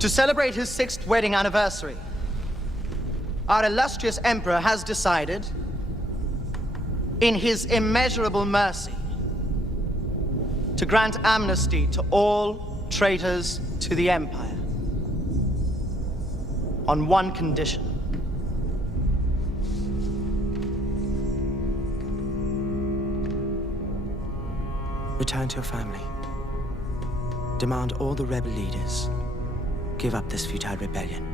To celebrate his 6th wedding anniversary, our illustrious Emperor has decided, in his immeasurable mercy, to grant amnesty to all traitors to the Empire, on one condition. Return to your family. Demand all the rebel leaders give up this futile rebellion.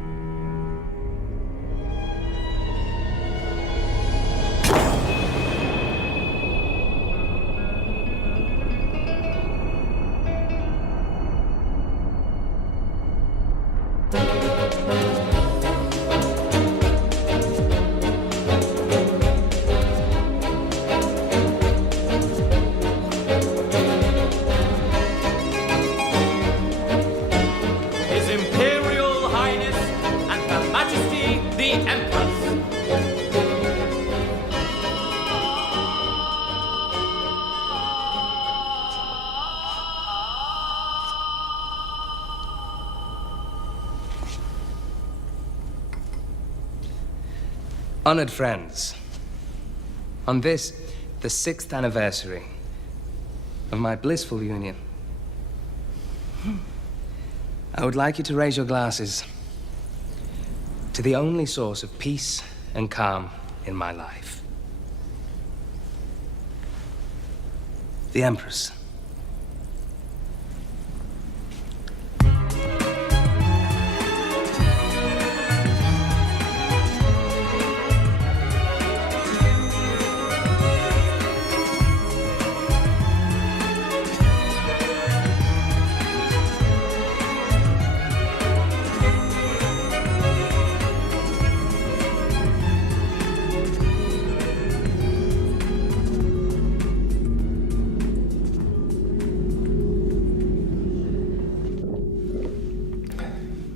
Honored friends, on this, the 6th anniversary of my blissful union, I would like you to raise your glasses to the only source of peace and calm in my life. The Empress.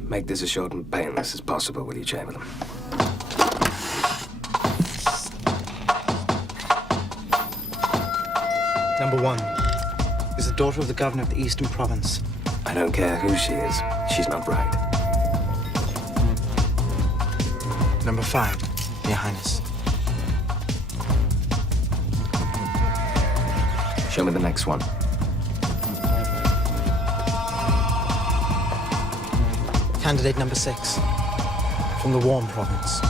Make this as short and painless as possible, will you, Chamberlain? Number 1 is the daughter of the governor of the Eastern Province. I don't care who she is. She's not right. Number 5, Your Highness. Show me the next one. Candidate number 6, from the Warm Province.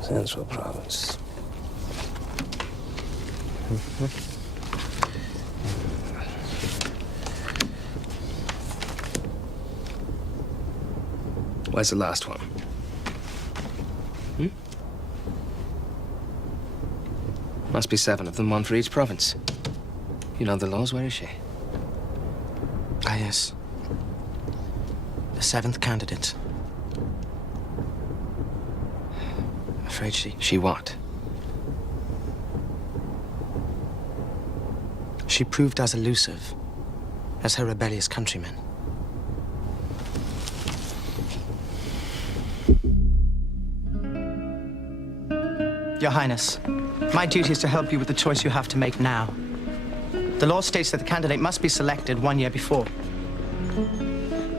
Central Province. Where's the last one? Must be 7 of them, 1 for each province. You know the laws, where is she? Ah, yes. The 7th candidate. I'm afraid she... She what? She proved as elusive as her rebellious countrymen. Your Highness, my duty is to help you with the choice you have to make now. The law states that the candidate must be selected 1 year before.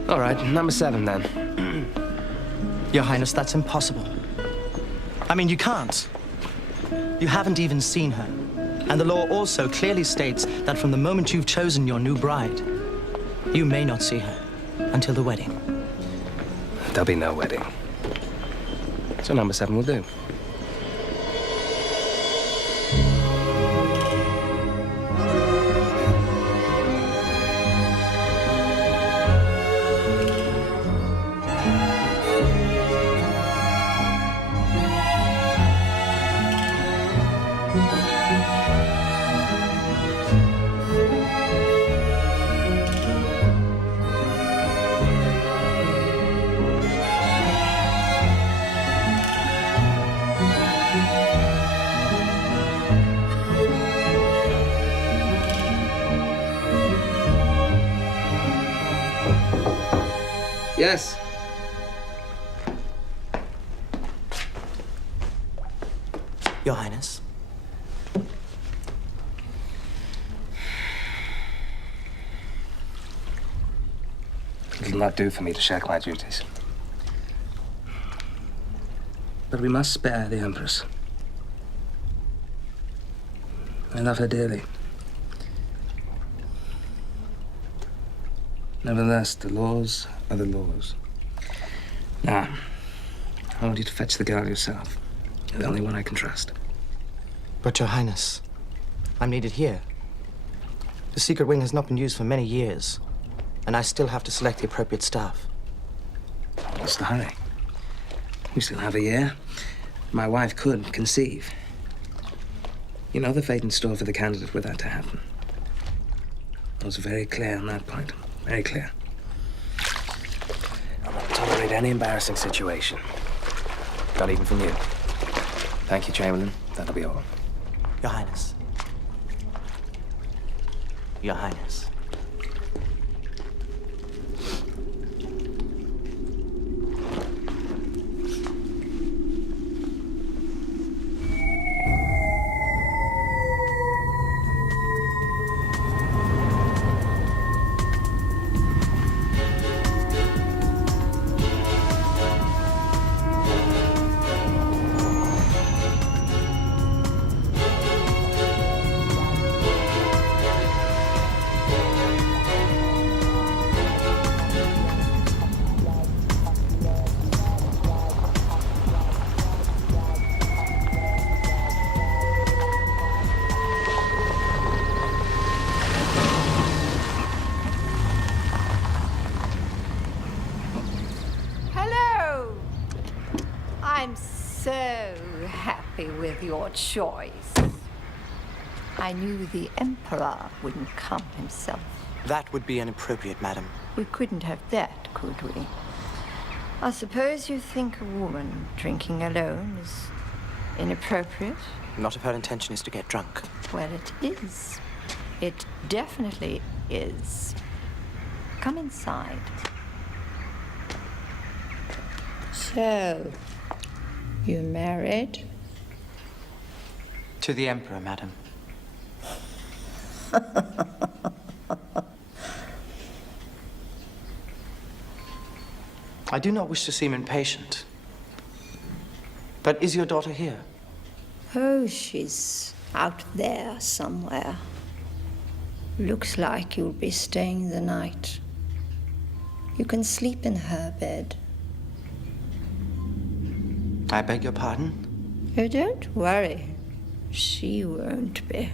All right, number 7 then. Your Highness, that's impossible. I mean, you can't. You haven't even seen her. And the law also clearly states that from the moment you've chosen your new bride, you may not see her until the wedding. There'll be no wedding. So number 7 will do. Yes. Your Highness. It'll not do for me to shirk my duties. But we must spare the Empress. I love her dearly. Nevertheless, the laws are the laws. Now, I want you to fetch the girl yourself. You're the only one I can trust. But, Your Highness, I'm needed here. The secret wing has not been used for many years, and I still have to select the appropriate staff. What's the hurry? We still have a year. My wife could conceive. You know the fate in store for the candidate were that to happen. I was very clear on that point. Very clear. I'll not tolerate any embarrassing situation. Not even from you. Thank you, Chamberlain. That'll be all. Your Highness. Your Highness. I'm so happy with your choice. I knew the Emperor wouldn't come himself. That would be inappropriate, madam. We couldn't have that, could we? I suppose you think a woman drinking alone is inappropriate? Not if her intention is to get drunk. Well, it is. It definitely is. Come inside. So, you married? To the Emperor, madam. I do not wish to seem impatient. But is your daughter here? Oh, she's out there somewhere. Looks like you'll be staying the night. You can sleep in her bed. I beg your pardon? Oh, don't worry. She won't be.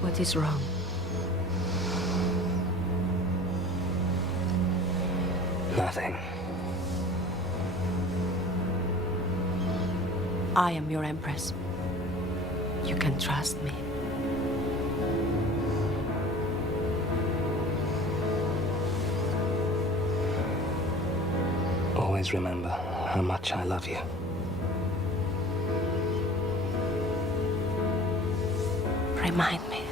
What is wrong? Nothing. I am your Empress. You can trust me. Always remember how much I love you. Remind me.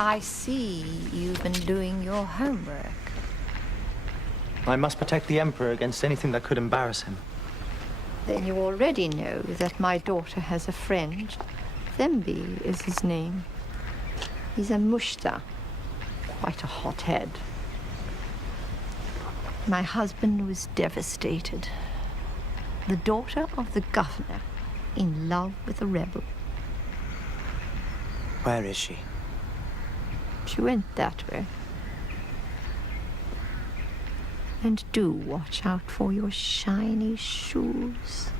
I see you've been doing your homework. I must protect the Emperor against anything that could embarrass him. Then you already know that my daughter has a friend. Thembe is his name. He's a mushta, quite a hothead. My husband was devastated. The daughter of the governor, in love with a rebel. Where is she? She went that way. And do watch out for your shiny shoes.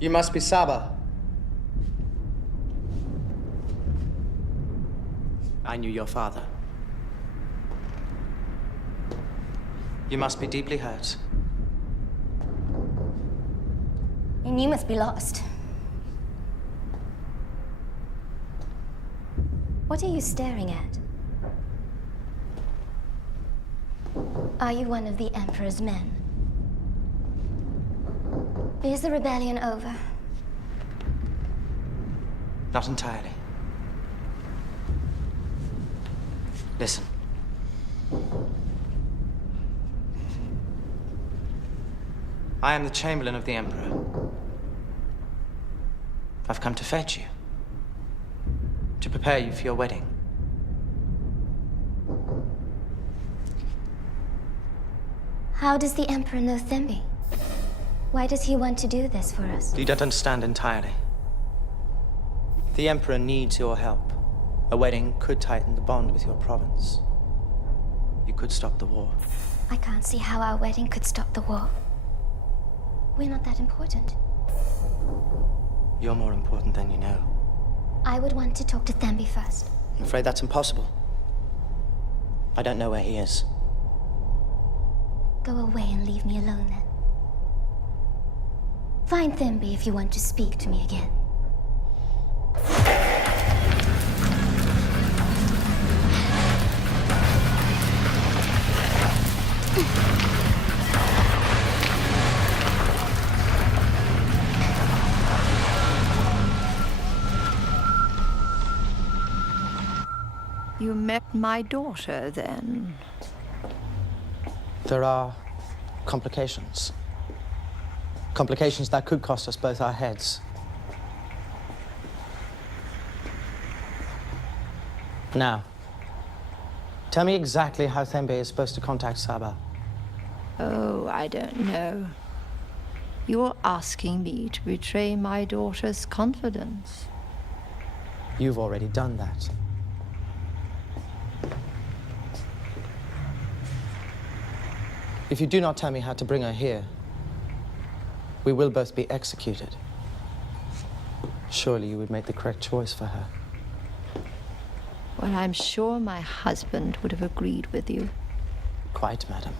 You must be Saba. I knew your father. You must be deeply hurt. And you must be lost. What are you staring at? Are you one of the Emperor's men? Is the rebellion over? Not entirely. Listen. I am the Chamberlain of the Emperor. I've come to fetch you. To prepare you for your wedding. How does the Emperor know Thembe? Why does he want to do this for us? You don't understand entirely. The Emperor needs your help. A wedding could tighten the bond with your province. You could stop the war. I can't see how our wedding could stop the war. We're not that important. You're more important than you know. I would want to talk to Thembe first. I'm afraid that's impossible. I don't know where he is. Go away and leave me alone then. Find Thembe if you want to speak to me again. You met my daughter, then? There are complications. Complications that could cost us both our heads. Now, tell me exactly how Thembe is supposed to contact Sabah. Oh, I don't know. You're asking me to betray my daughter's confidence. You've already done that. If you do not tell me how to bring her here, we will both be executed. Surely you would make the correct choice for her. Well, I'm sure my husband would have agreed with you. Quite, madam.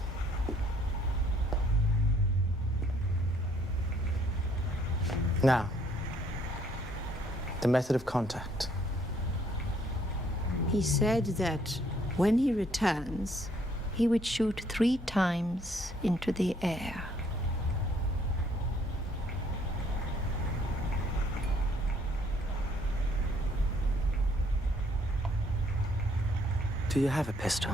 Now, the method of contact. He said that when he returns, he would shoot 3 times into the air. Do you have a pistol?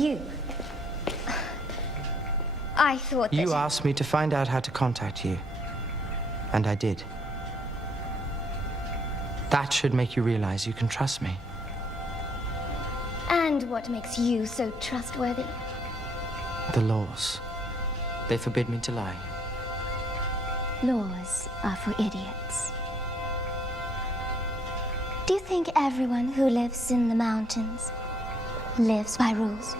you. I thought that... You asked me to find out how to contact you. And I did. That should make you realize you can trust me. And what makes you so trustworthy? The laws. They forbid me to lie. Laws are for idiots. Do you think everyone who lives in the mountains lives by rules?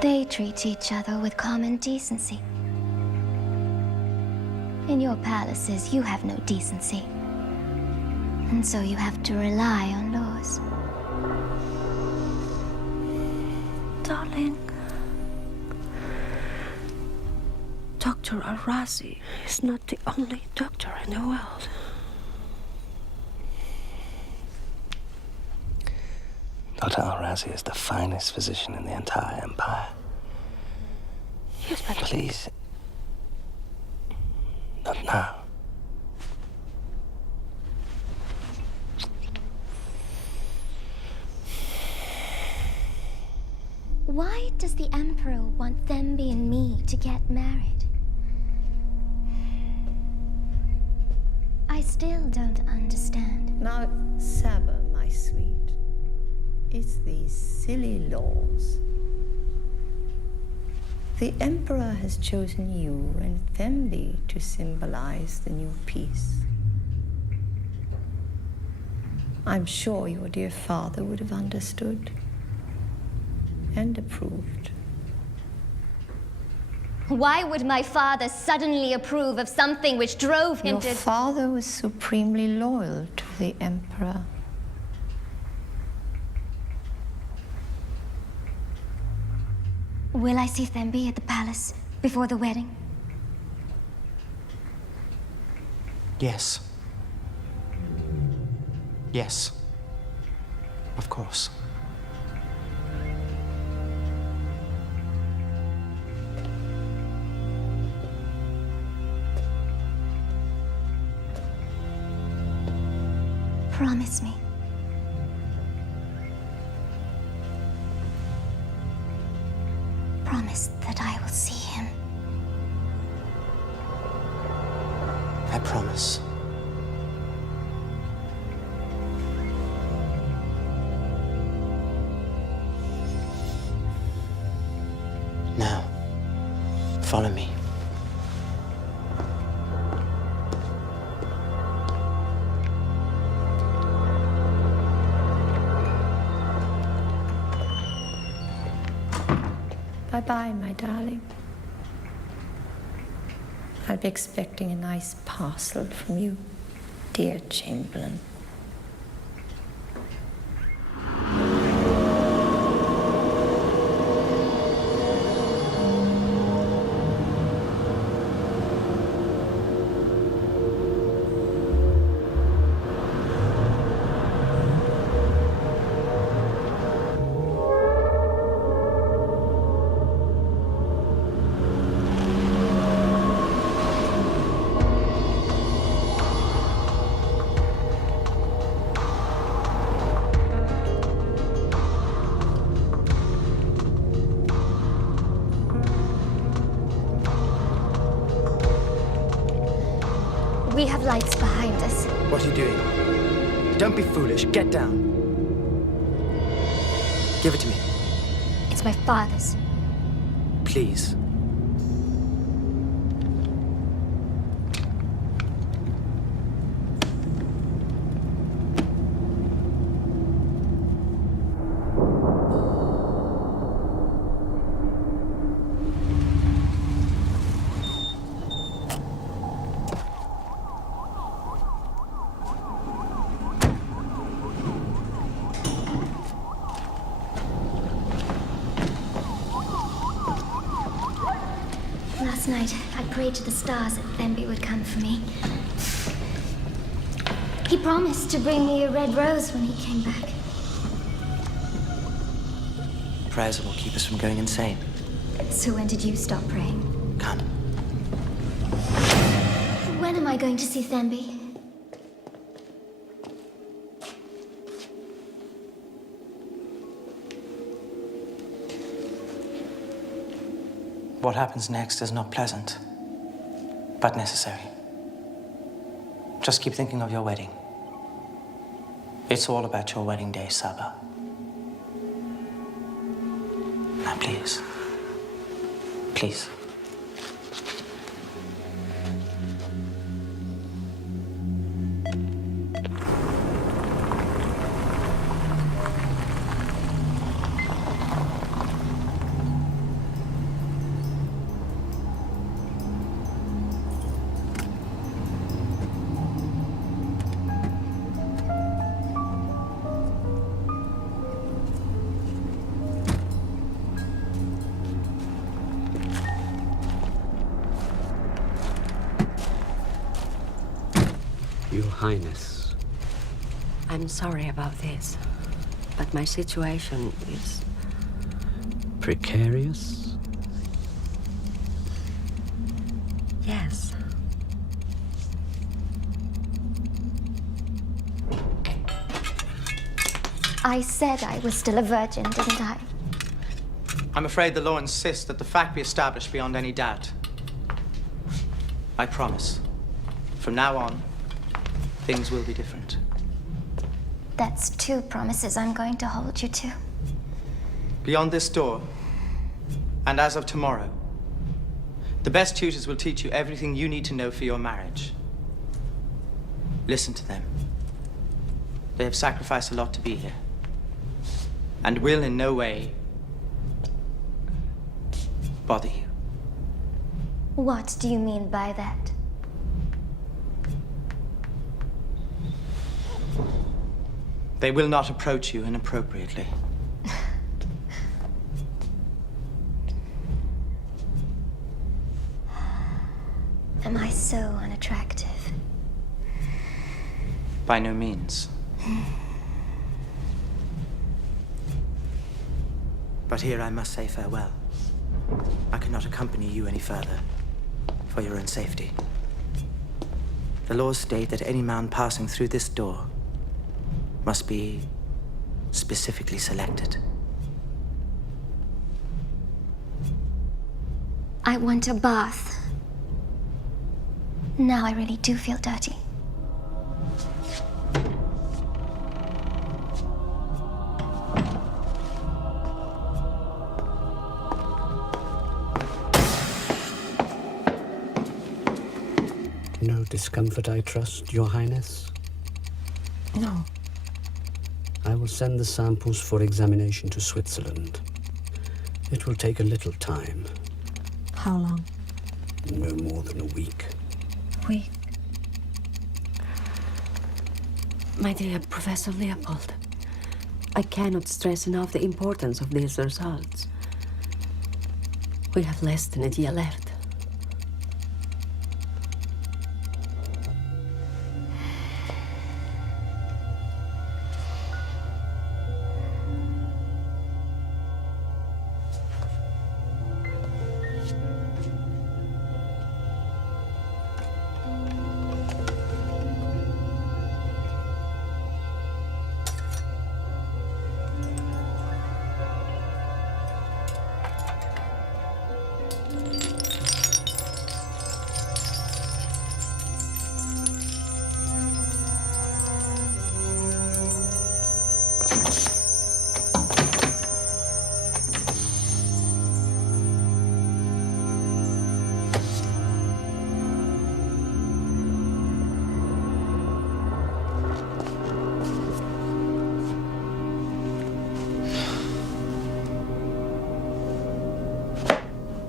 They treat each other with common decency. In your palaces, you have no decency. And so you have to rely on laws. Darling, Dr. Al-Razi is not the only doctor in the world. Dr. Al-Razi is the finest physician in the entire empire. Yes, but... Please. Not now. Why does the Emperor want Thembe and me to get married? I still don't understand. Now, Saba, my sweet, it's these silly laws. The Emperor has chosen you and Thembe to symbolize the new peace. I'm sure your dear father would have understood and approved. Why would my father suddenly approve of something which drove him Your to... father was supremely loyal to the Emperor. Will I see Thembe at the palace before the wedding? Yes. Yes. Of course. Promise me. Promise that I will see him. I promise. Now, follow me. Bye-bye, my darling. I'll be expecting a nice parcel from you, dear Chamberlain. We have lights behind us. What are you doing? Don't be foolish. Get down. Give it to me. It's my father's. Please. Last night, I prayed to the stars that Thembe would come for me. He promised to bring me a red rose when he came back. Prayers will keep us from going insane. So when did you stop praying? Come. When am I going to see Thembe? What happens next is not pleasant, but necessary. Just keep thinking of your wedding. It's all about your wedding day, Saba. Now, please. Please. Your Highness. I'm sorry about this, but my situation is... Precarious? Yes. I said I was still a virgin, didn't I? I'm afraid the law insists that the fact be established beyond any doubt. I promise. From now on, things will be different. That's 2 promises I'm going to hold you to. Beyond this door, and as of tomorrow, the best tutors will teach you everything you need to know for your marriage. Listen to them. They have sacrificed a lot to be here, and will in no way bother you. What do you mean by that? They will not approach you inappropriately. Am I so unattractive? By no means. But here I must say farewell. I cannot accompany you any further, for your own safety. The laws state that any man passing through this door must be specifically selected. I want a bath. Now I really do feel dirty. No discomfort, I trust, Your Highness? No. I will send the samples for examination to Switzerland. It will take a little time. How long? No more than a week. Week. My dear Professor Leopold, I cannot stress enough the importance of these results. We have less than a year left.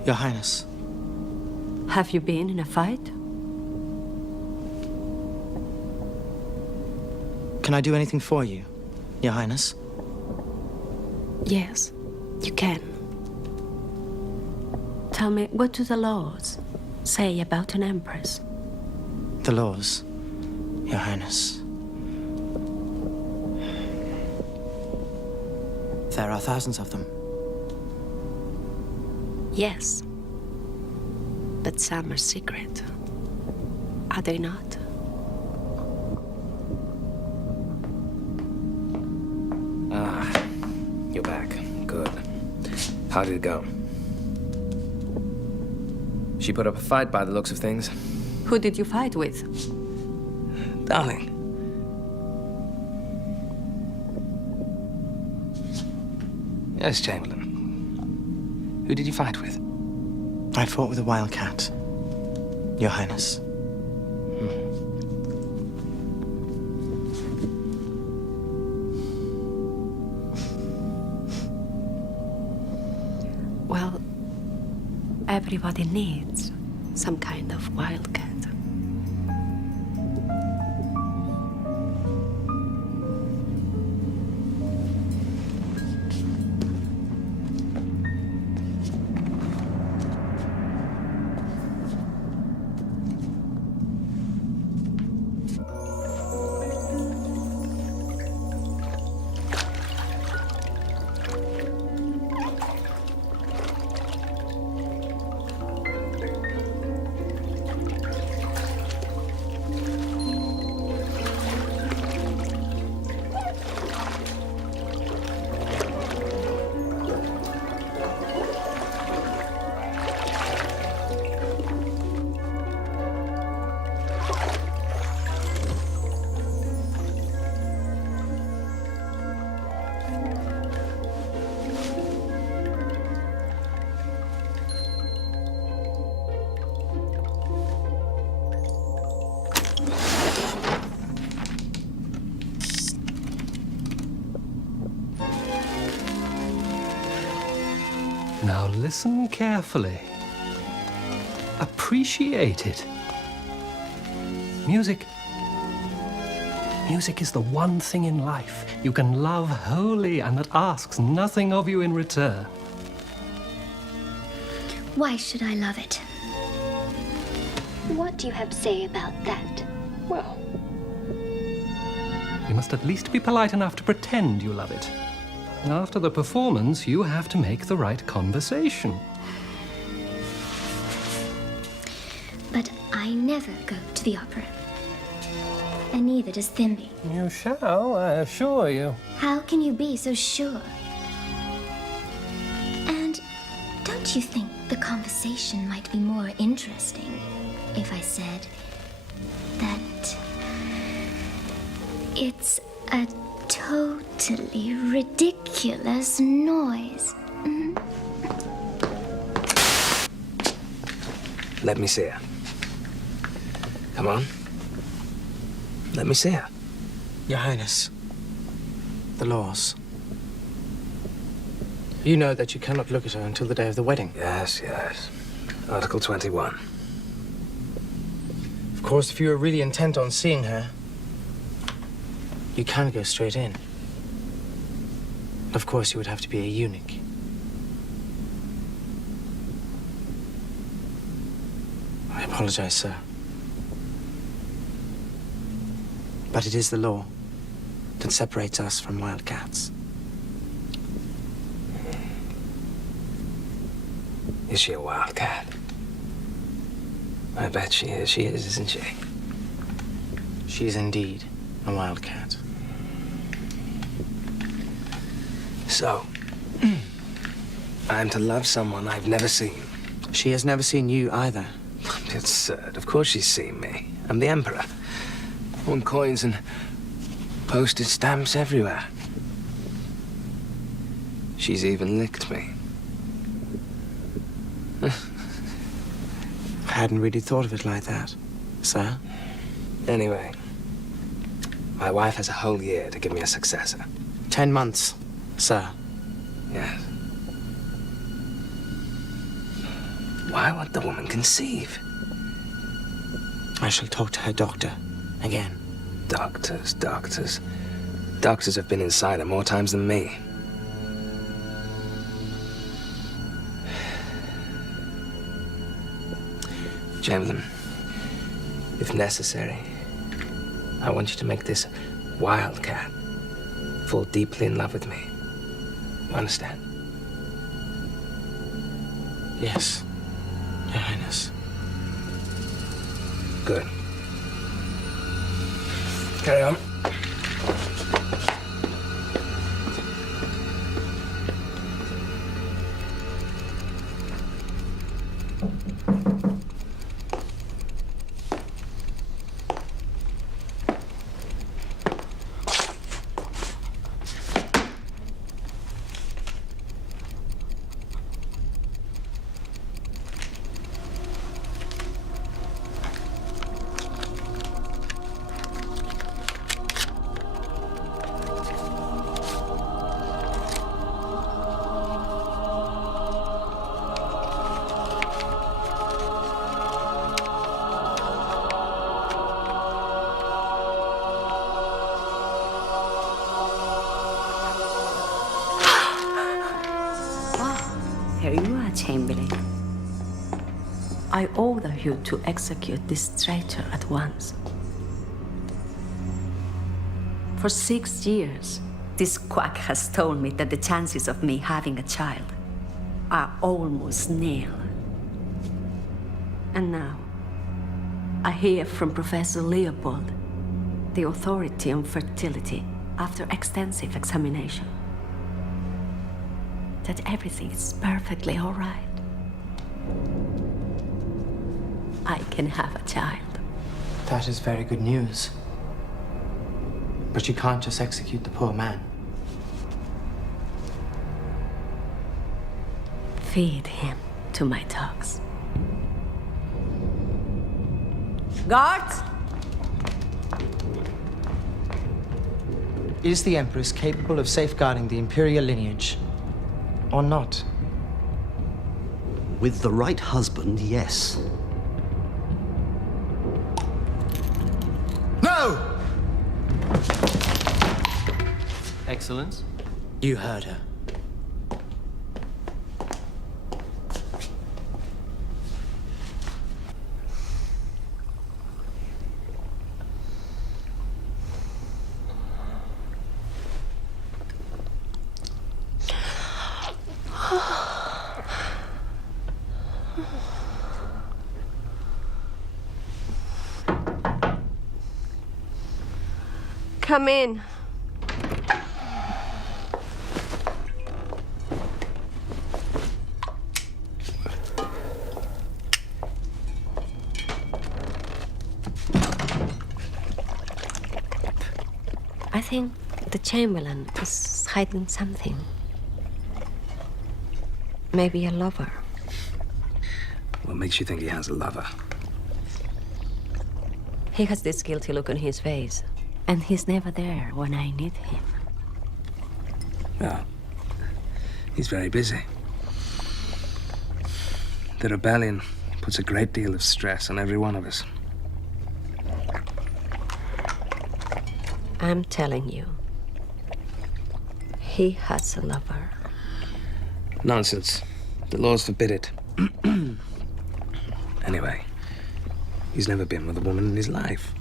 Your Highness. Have you been in a fight? Can I do anything for you, Your Highness? Yes, you can. Tell me, what do the laws say about an empress? The laws, Your Highness. There are thousands of them. Yes. But some are secret. Are they not? Ah, you're back. Good. How did it go? She put up a fight by the looks of things. Who did you fight with? Darling. Yes, Chamberlain. Who did you fight with? I fought with a wildcat, Your Highness. Well, everybody needs some kind of wildcat. Now listen carefully. Appreciate it. Music. Music is the one thing in life you can love wholly and that asks nothing of you in return. Why should I love it? What do you have to say about that? Well, you must at least be polite enough to pretend you love it. After the performance, you have to make the right conversation. But I never go to the opera. And neither does Thembe. You shall, I assure you. How can you be so sure? And don't you think the conversation might be more interesting if I said that it's a totally ridiculous noise? Let me see her. Come on. Let me see her. Your Highness, the laws. You know that you cannot look at her until the day of the wedding. Yes, yes. Article 21. Of course, if you are really intent on seeing her, you can go straight in. Of course, you would have to be a eunuch. I apologize, sir. But it is the law that separates us from wildcats. Is she a wildcat? I bet she is. She is, isn't she? She is indeed a wildcat. So, I'm to love someone I've never seen. She has never seen you either. It's absurd. Of course she's seen me. I'm the Emperor. I want coins and postage stamps everywhere. She's even licked me. I hadn't really thought of it like that, sir. Anyway, my wife has a whole year to give me a successor. 10 months, sir. Yes. Why won't the woman conceive? I shall talk to her doctor again. Doctors, doctors. Doctors have been inside her more times than me. Chamberlain, if necessary, I want you to make this wildcat fall deeply in love with me. You understand? Yes, Your Highness. Good. Carry on. here you are, Chamberlain. I order you to execute this traitor at once. For 6 years, this quack has told me that the chances of me having a child are almost nil. And now, I hear from Professor Leopold, the authority on fertility, after extensive examination, that everything is perfectly all right. I can have a child. That is very good news. But you can't just execute the poor man. Feed him to my dogs. Guards! Is the Empress capable of safeguarding the Imperial lineage, or not? With the right husband, yes. No! Excellence. You heard her. Come in. I think the Chamberlain is hiding something. Maybe a lover. What makes you think he has a lover? He has this guilty look on his face, and he's never there when I need him. Well, he's very busy. The rebellion puts a great deal of stress on every one of us. I'm telling you, he has a lover. Nonsense. The laws forbid it. Anyway, he's never been with a woman in his life.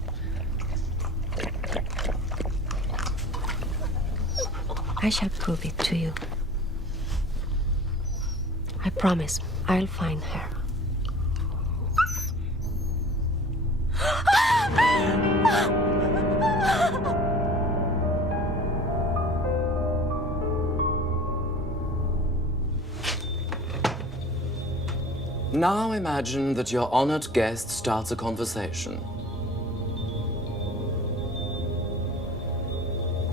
I shall prove it to you. I promise I'll find her. Now imagine that your honored guest starts a conversation.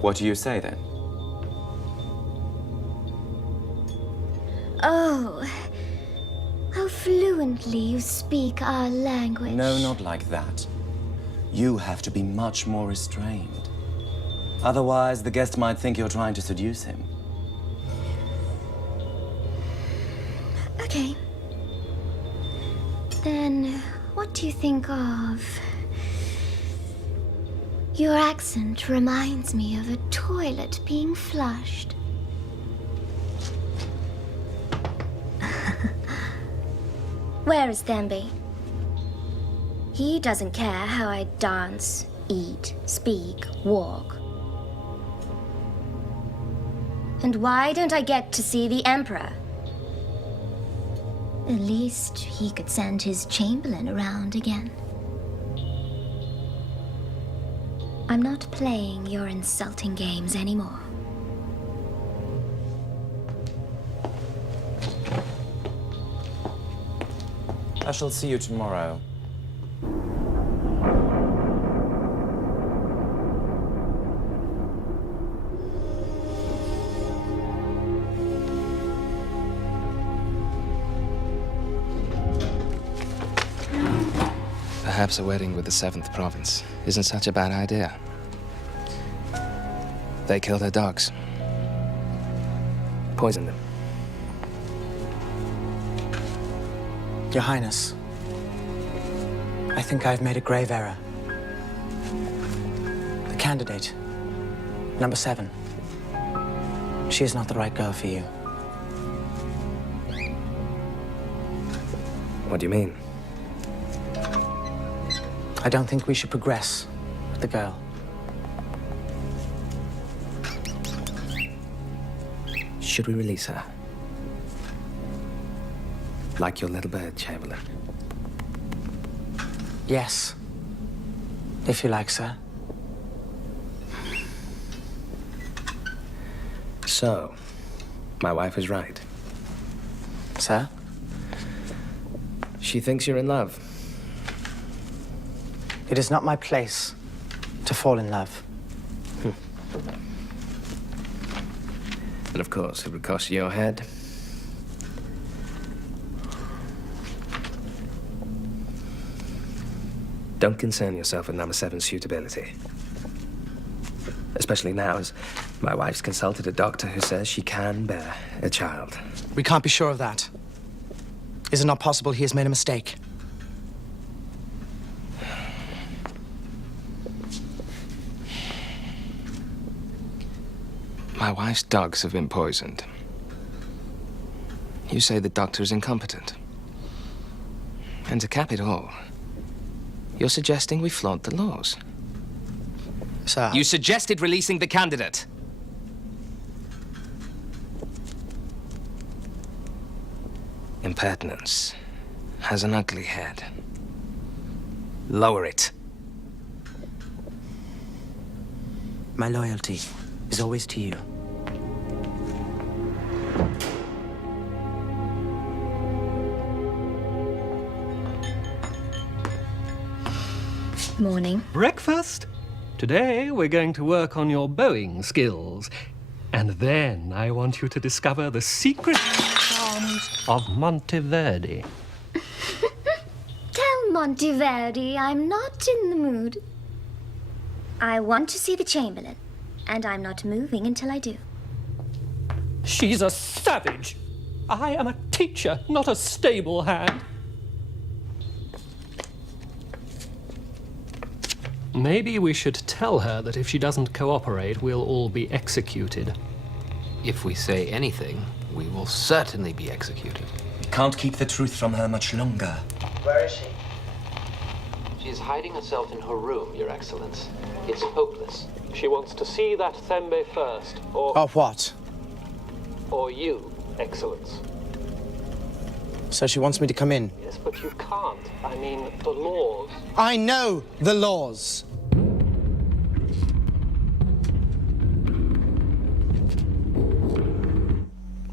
What do you say then? Oh, how fluently you speak our language. No, not like that. You have to be much more restrained. Otherwise, the guest might think you're trying to seduce him. Okay. Then, what do you think of... Your accent reminds me of a toilet being flushed. Where is Thembe? He doesn't care how I dance, eat, speak, walk. And why don't I get to see the Emperor? At least he could send his Chamberlain around again. I'm not playing your insulting games anymore. I shall see you tomorrow. Perhaps a wedding with the 7th province isn't such a bad idea. They killed her dogs. Poisoned them. Your Highness, I think I've made a grave error. The candidate, number 7, she is not the right girl for you. What do you mean? I don't think we should progress with the girl. Should we release her? Like your little bird, Chamberlain. Yes. If you like, sir. So, my wife is right. Sir? She thinks you're in love. It is not my place to fall in love. And of course, it would cost you your head. Don't concern yourself with number 7's suitability. Especially now, as my wife's consulted a doctor who says she can bear a child. We can't be sure of that. Is it not possible he has made a mistake? My wife's dogs have been poisoned. You say the doctor is incompetent. And to cap it all, you're suggesting we flaunt the laws. Sir. You suggested releasing the candidate. Impertinence has an ugly head. Lower it. My loyalty is always to you. Morning. Breakfast? Today we're going to work on your bowing skills. And then I want you to discover the secret charms of Monteverdi. Tell Monteverdi I'm not in the mood. I want to see the Chamberlain, and I'm not moving until I do. She's a savage. I am a teacher, not a stable hand. Maybe we should tell her that if she doesn't cooperate, we'll all be executed. If we say anything, we will certainly be executed. We can't keep the truth from her much longer. Where is she? She is hiding herself in her room, Your Excellence. It's hopeless. She wants to see that Thembe first, Of what? or you, Excellence. So she wants me to come in. Yes, but you can't. I mean, the laws. I know the laws.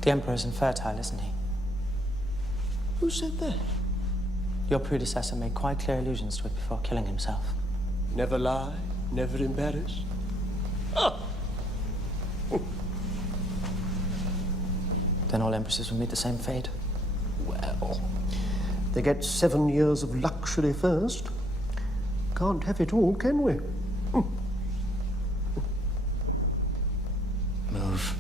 The Emperor's infertile, isn't he? Who said that? Your predecessor made quite clear allusions to it before killing himself. Never lie, never embarrass. Ah! Then all empresses will meet the same fate. Well, they get 7 years of luxury first. Can't have it all, can we? Move.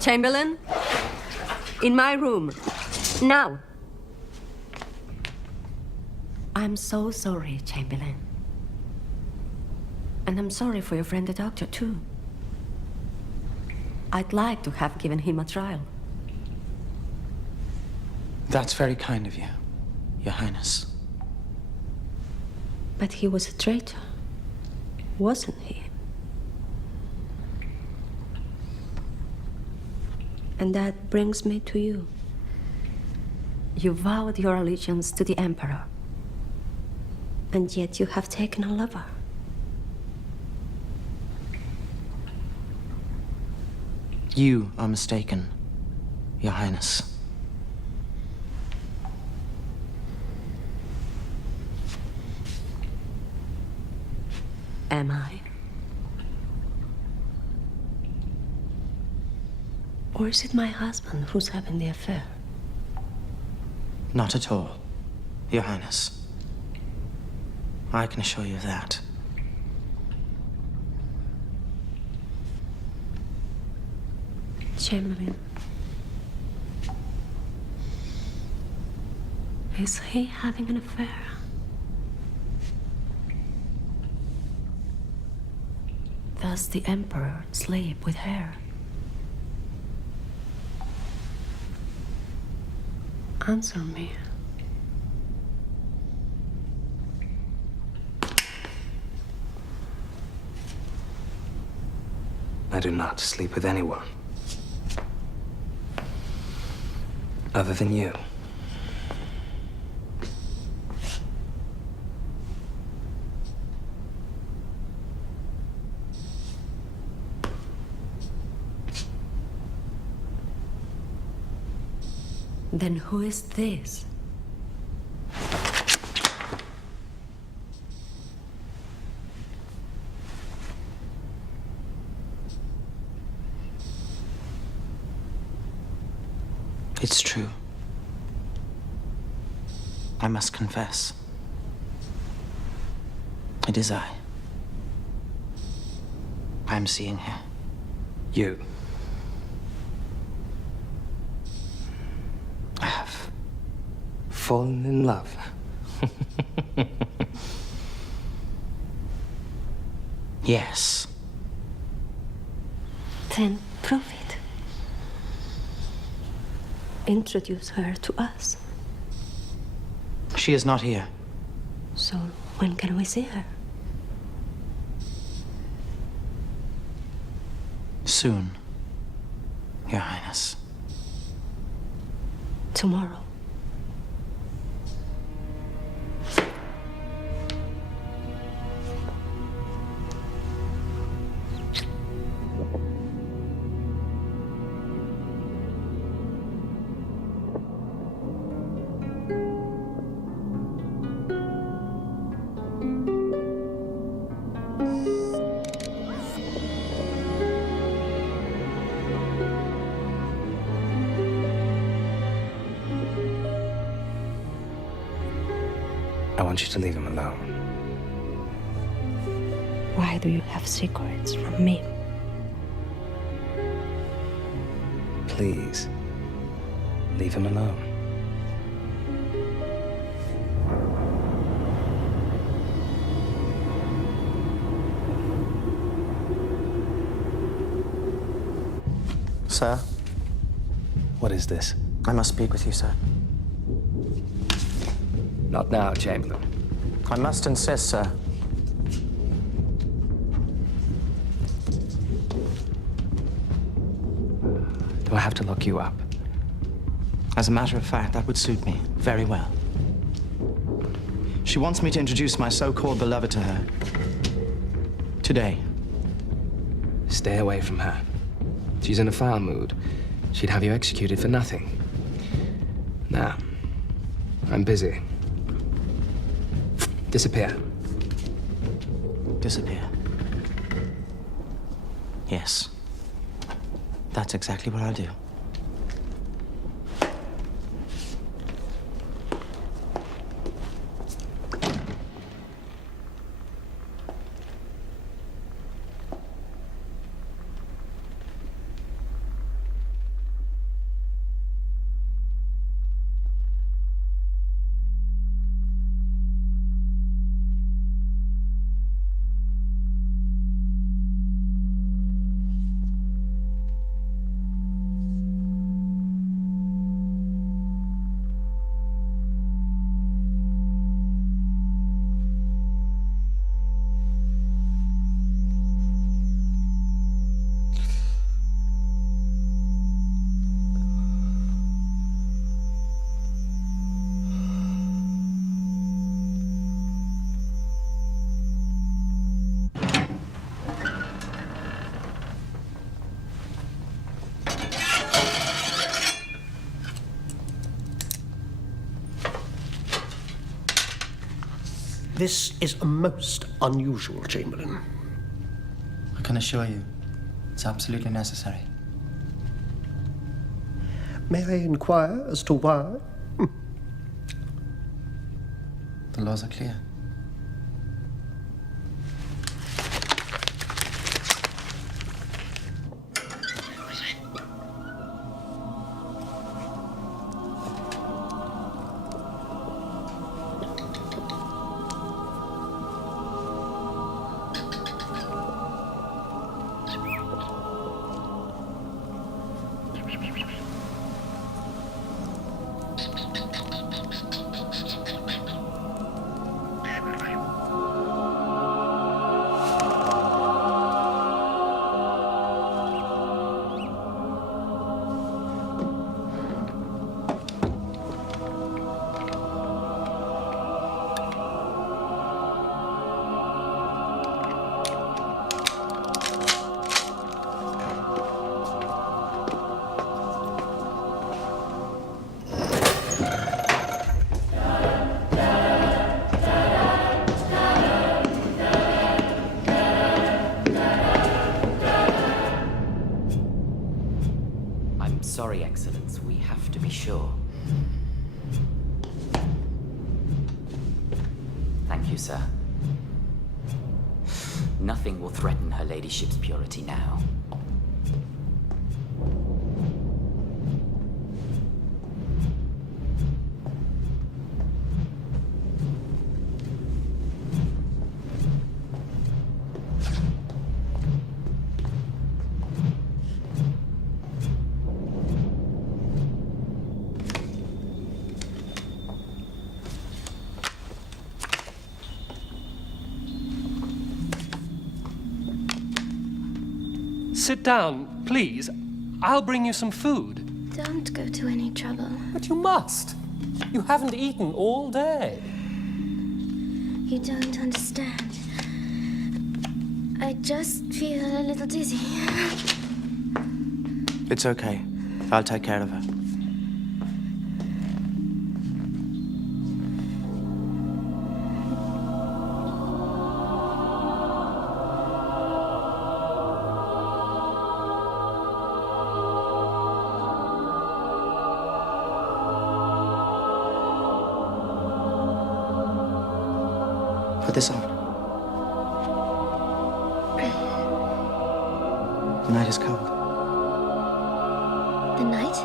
Chamberlain, in my room, now. I'm so sorry, Chamberlain. And I'm sorry for your friend the doctor, too. I'd like to have given him a trial. That's very kind of you, Your Highness. But he was a traitor, wasn't he? And that brings me to you. You vowed your allegiance to the Emperor. And yet you have taken a lover. You are mistaken, Your Highness. Am I? Or is it my husband who's having the affair? Not at all, Your Highness. I can assure you of that. Chamberlain. Is he having an affair? Does the Emperor sleep with her? Answer me. I do not sleep with anyone. Other than you. Then who is this? It's true. I must confess. It is I. I am seeing her. You. I have. Fallen in love. Yes. Then prove it. Introduce her to us. She is not here. So when can we see her? Soon, Your Highness. Tomorrow. I want you to leave him alone. Why do you have secrets from me? Please. Leave him alone. Sir? What is this? I must speak with you, sir. Not now, Chamberlain. I must insist, sir. Do I have to lock you up? As a matter of fact, that would suit me very well. She wants me to introduce my so-called beloved to her. Today. Stay away from her. She's in a foul mood. She'd have you executed for nothing. Now, I'm busy. Disappear. Disappear. Yes. That's exactly what I'll do. This is most unusual, Chamberlain. I can assure you, it's absolutely necessary. May I inquire as to why? The laws are clear. Sorry, Excellence, we have to be sure. Thank you, sir. Nothing will threaten her ladyship's purity now. Sit down, please. I'll bring you some food. Don't go to any trouble. But you must. You haven't eaten all day. You don't understand. I just feel a little dizzy. It's okay. I'll take care of her. Put this on. The night is cold. The night?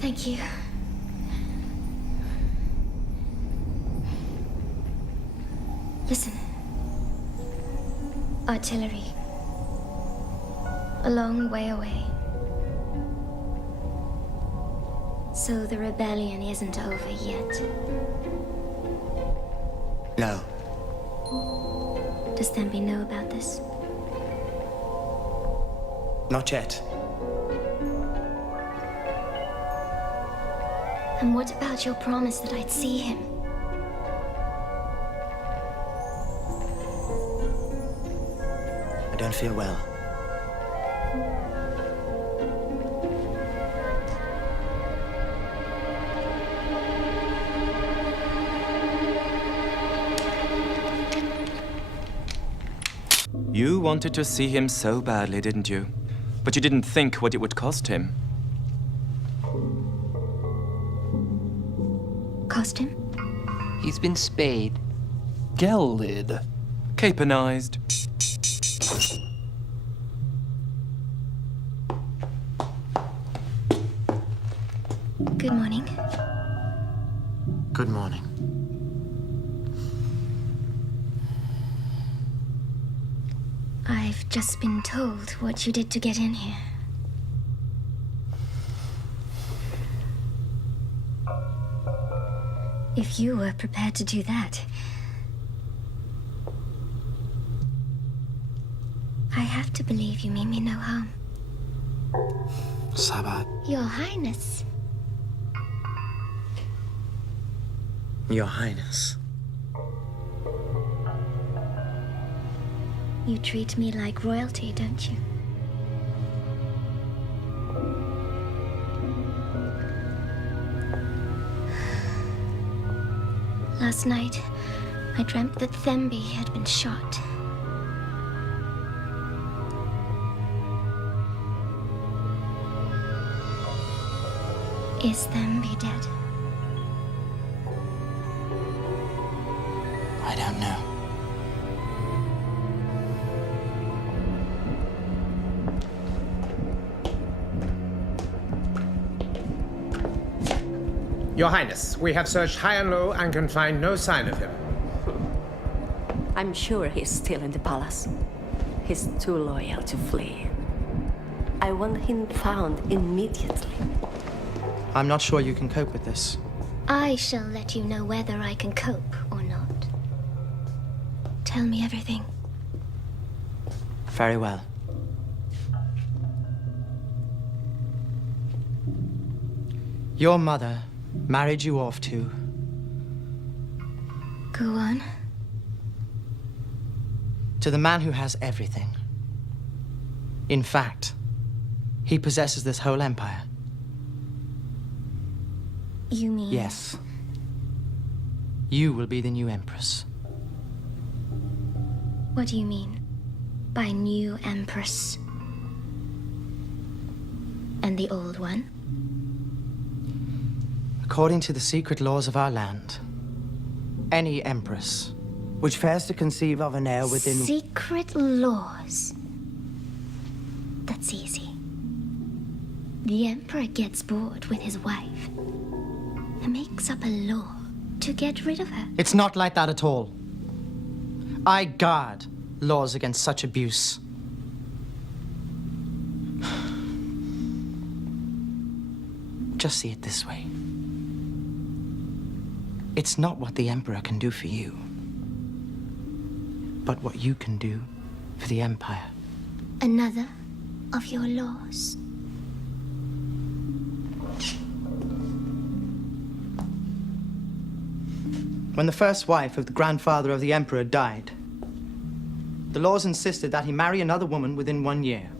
Thank you. Listen. Artillery. A long way away. So the rebellion isn't over yet. No. Does Thembe know about this? Not yet. And what about your promise that I'd see him? I don't feel well. You wanted to see him so badly, didn't you? But you didn't think what it would cost him. Cost him? He's been spayed. Gelded. Caponized. Good morning. Good morning. I've just been told what you did to get in here. If you were prepared to do that, I have to believe you mean me no harm. Sabah. Your Highness. Your Highness. You treat me like royalty, don't you? Last night, I dreamt that Thembe had been shot. Is Thembe dead? I don't know. Your Highness, we have searched high and low and can find no sign of him. I'm sure he's still in the palace. He's too loyal to flee. I want him found immediately. I'm not sure you can cope with this. I shall let you know whether I can cope or not. Tell me everything. Very well. Your mother married you off to... Go on. To the man who has everything. In fact, he possesses this whole empire. You mean... Yes. You will be the new Empress. What do you mean by new Empress? And the old one? According to the secret laws of our land, any Empress which fails to conceive of an heir within... Secret laws? That's easy. The Emperor gets bored with his wife and makes up a law to get rid of her. It's not like that at all. I guard laws against such abuse. Just see it this way. It's not what the Emperor can do for you, but what you can do for the Empire. Another of your laws. When the first wife of the grandfather of the Emperor died, the laws insisted that he marry another woman within 1 year.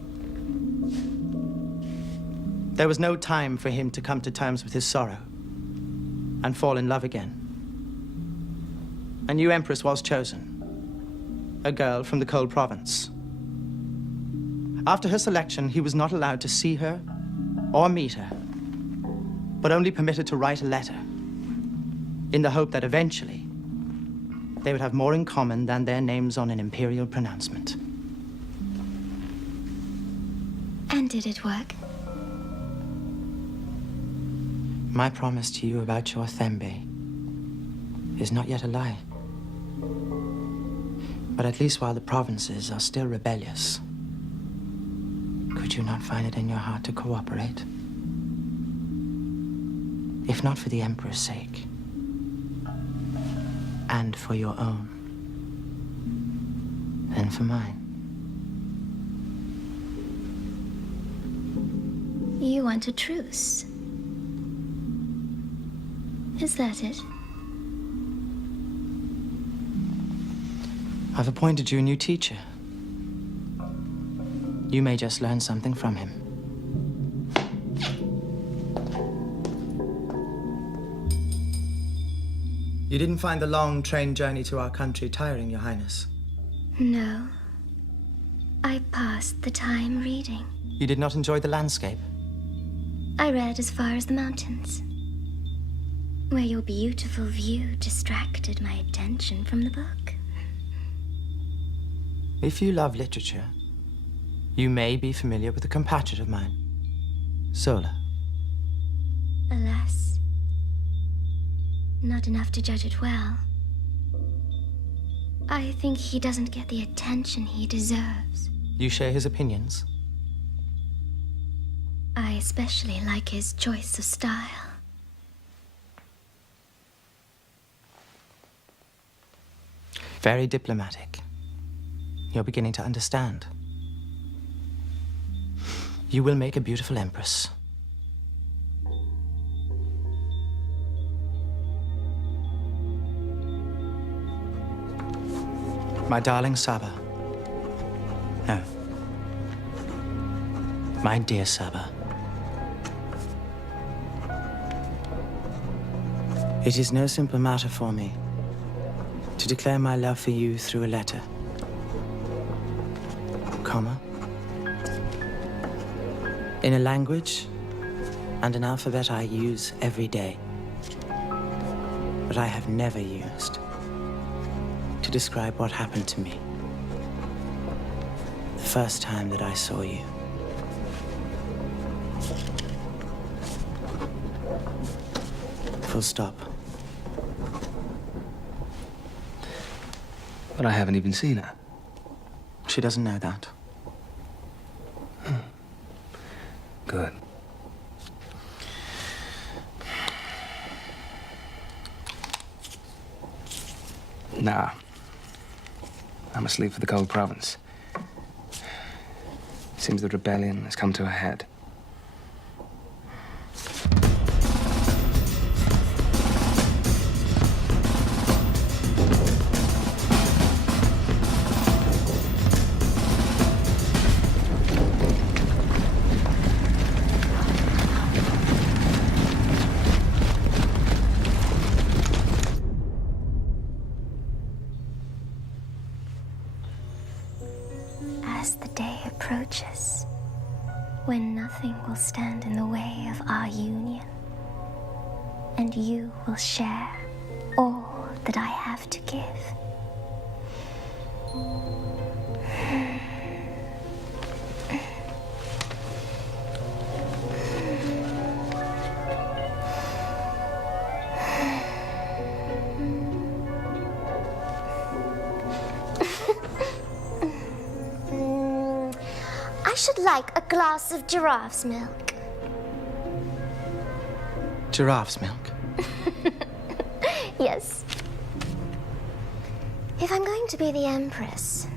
There was no time for him to come to terms with his sorrow and fall in love again. A new Empress was chosen, a girl from the Coal Province. After her selection, he was not allowed to see her or meet her, but only permitted to write a letter, in the hope that eventually they would have more in common than their names on an imperial pronouncement. And did it work? My promise to you about your Thembe is not yet a lie. But at least while the provinces are still rebellious, could you not find it in your heart to cooperate? If not for the Emperor's sake, and for your own, then for mine. You want a truce? Is that it? I've appointed you a new teacher. You may just learn something from him. You didn't find the long train journey to our country tiring, Your Highness? No. I passed the time reading. You did not enjoy the landscape? I read as far as the mountains, where your beautiful view distracted my attention from the book. If you love literature, you may be familiar with a compatriot of mine, Zola. Alas, not enough to judge it well. I think he doesn't get the attention he deserves. You share his opinions? I especially like his choice of style. Very diplomatic. You're beginning to understand. You will make a beautiful empress. My darling Saba. No. My dear Saba. It is no simple matter for me to declare my love for you through a letter, comma, in a language and an alphabet I use every day, but I have never used to describe what happened to me the first time that I saw you. Full stop. But I haven't even seen her. She doesn't know that. Good. Nah. I must leave for the cold province. Seems the rebellion has come to a head. As the day approaches, when nothing will stand in the way of our union, and you will share all that I have to give. I should like a glass of giraffe's milk. Giraffe's milk? Yes. If I'm going to be the Empress,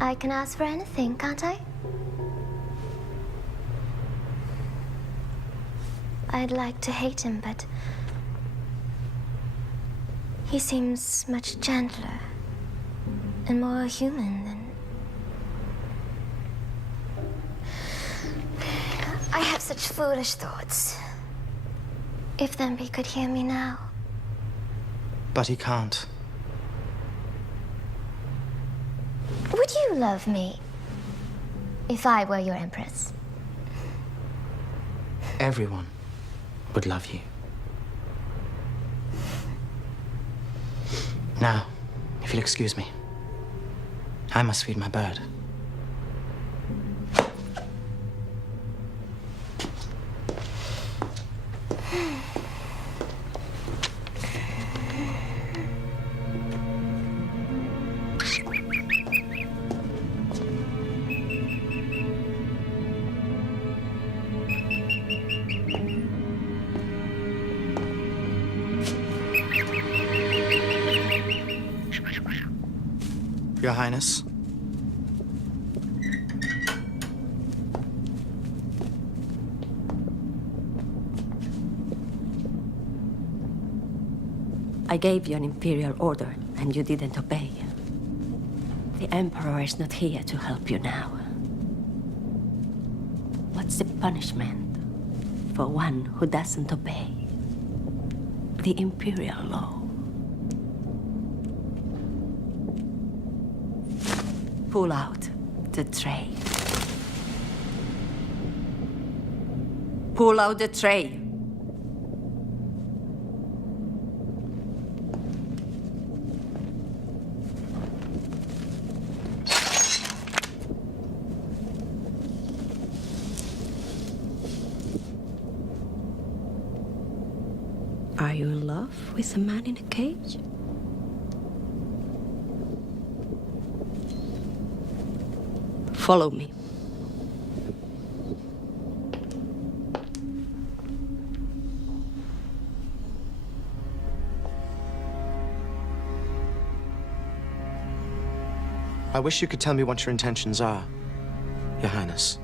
I can ask for anything, can't I? I'd like to hate him, but he seems much gentler and more human than... I have such foolish thoughts. If Thembe could hear me now. But he can't. Would you love me if I were your Empress? Everyone would love you. Now, if you'll excuse me, I must feed my bird. Your Highness. I gave you an imperial order, and you didn't obey. The Emperor is not here to help you now. What's the punishment for one who doesn't obey the imperial law? Pull out the tray. Pull out the tray. Are you in love with a man in a cage? Follow me. I wish you could tell me what your intentions are, Your Highness.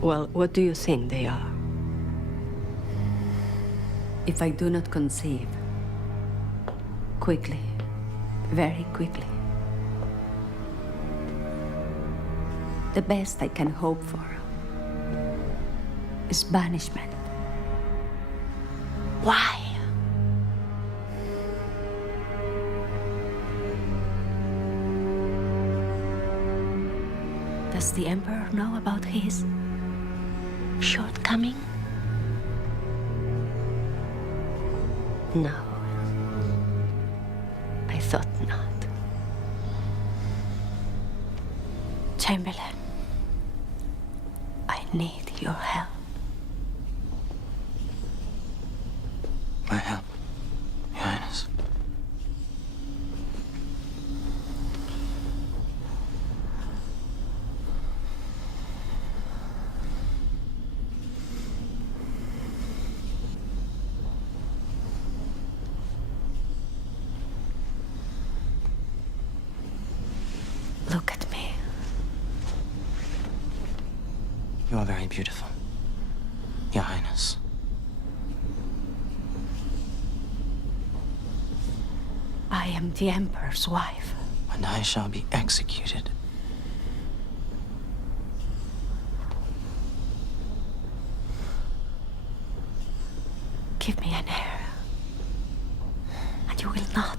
Well, what do you think they are? If I do not conceive, quickly, very quickly, the best I can hope for is banishment. Why? Does the Emperor know about his shortcoming? No. I thought not. Chamberlain, I need your help. My help, Your Highness. Look at me. You are very beautiful, Your Highness. I am the Emperor's wife. And I shall be executed. Give me an heir, and you will not.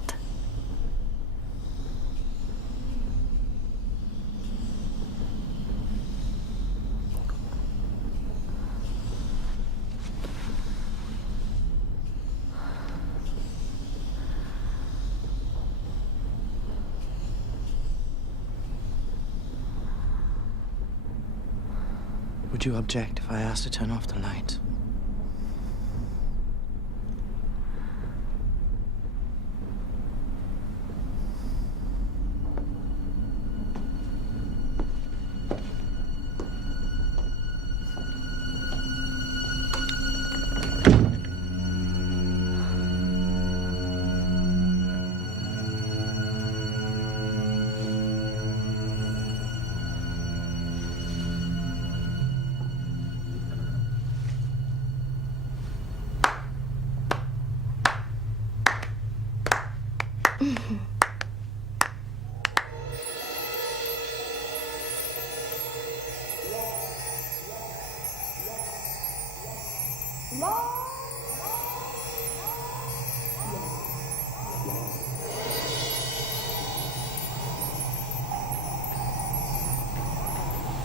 Would you object if I asked to turn off the light?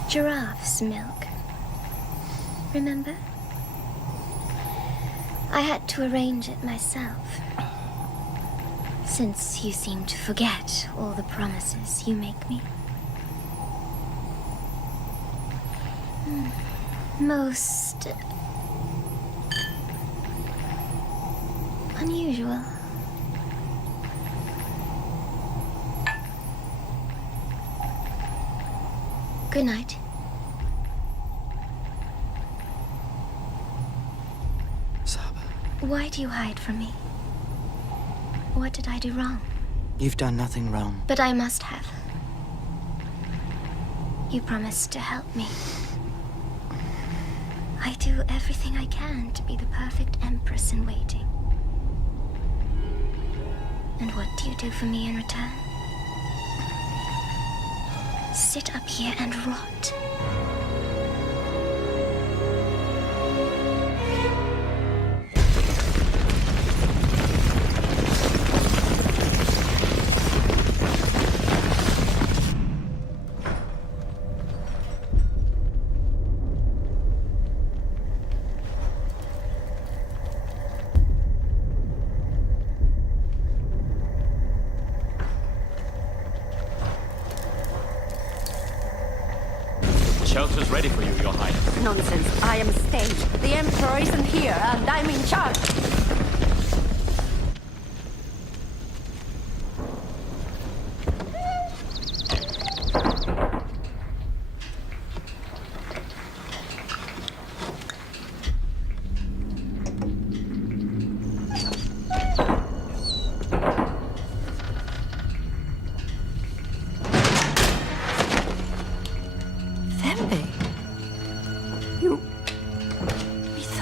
Giraffe's milk. Remember? I had to arrange it myself. Since you seem to forget all the promises you make me. Most unusual. Good night. Saba. Why do you hide from me? What did I do wrong? You've done nothing wrong. But I must have. You promised to help me. I do everything I can to be the perfect Empress in waiting. And what do you do for me in return? Sit up here and rot. Shelter's ready for you, Your Highness. Nonsense. I am staying. The Emperor isn't here, and I'm in charge.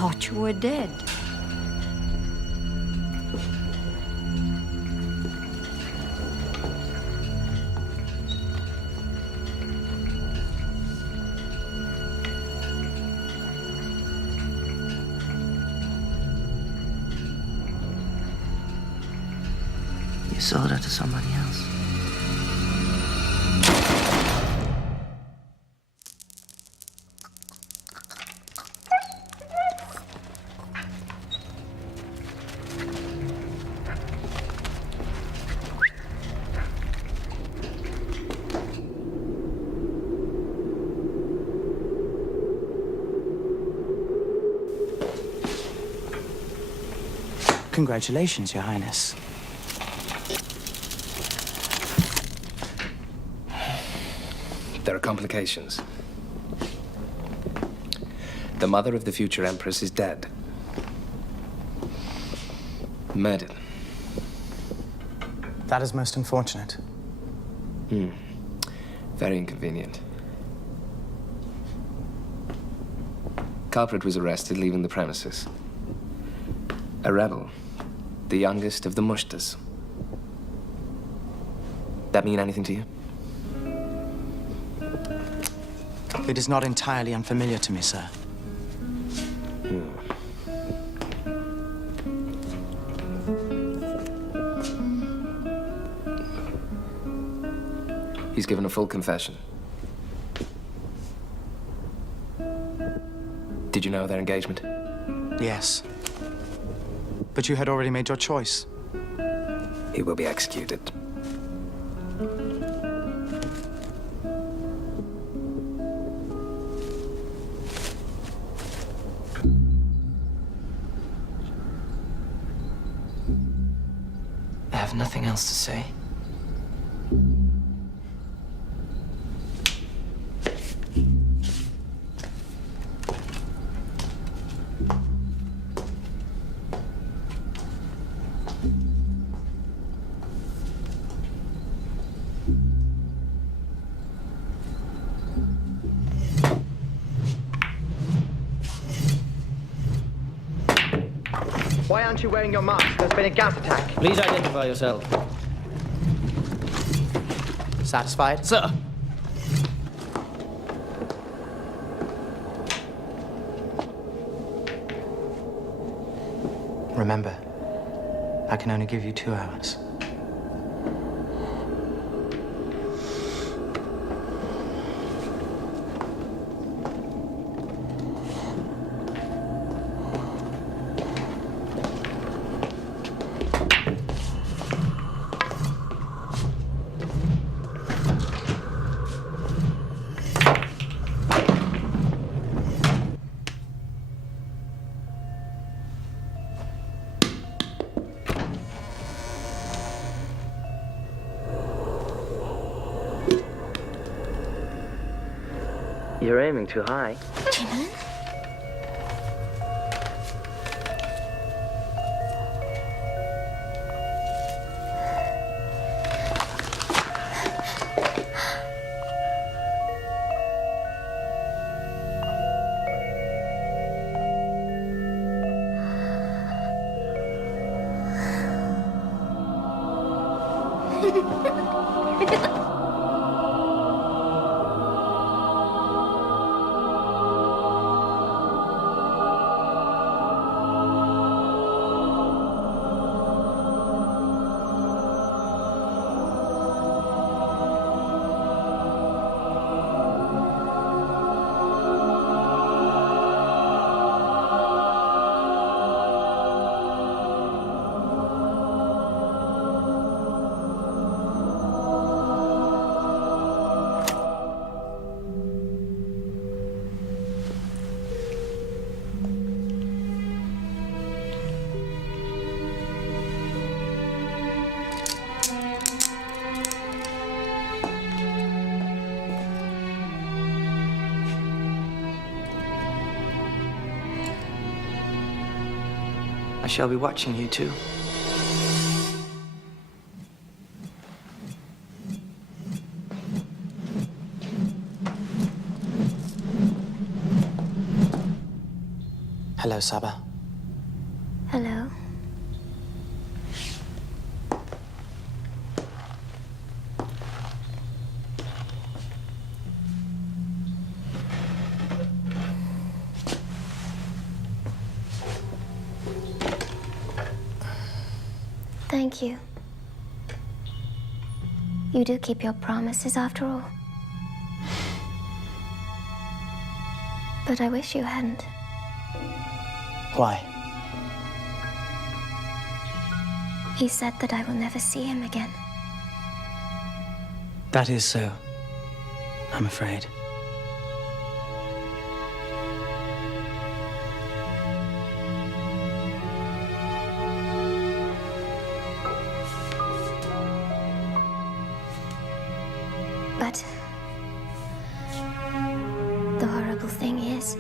thought you were dead. You sold her to somebody else. Congratulations, Your Highness. There are complications. The mother of the future Empress is dead. Murdered. That is most unfortunate. Very inconvenient. Culprit was arrested, leaving the premises. A rebel. The youngest of the Mushtas. That mean anything to you? It is not entirely unfamiliar to me, sir. He's given a full confession. Did you know of their engagement? Yes. But you had already made your choice. He will be executed. I have nothing else to say. Why aren't you wearing your mask? There's been a gas attack. Please identify yourself. Satisfied? Sir. Remember, I can only give you 2 hours. You're aiming too high. Chamberlain? I shall be watching you too. Hello, Saba. Hello. Thank you. You do keep your promises after all. But I wish you hadn't. Why? He said that I will never see him again. That is so, I'm afraid. But the horrible thing is,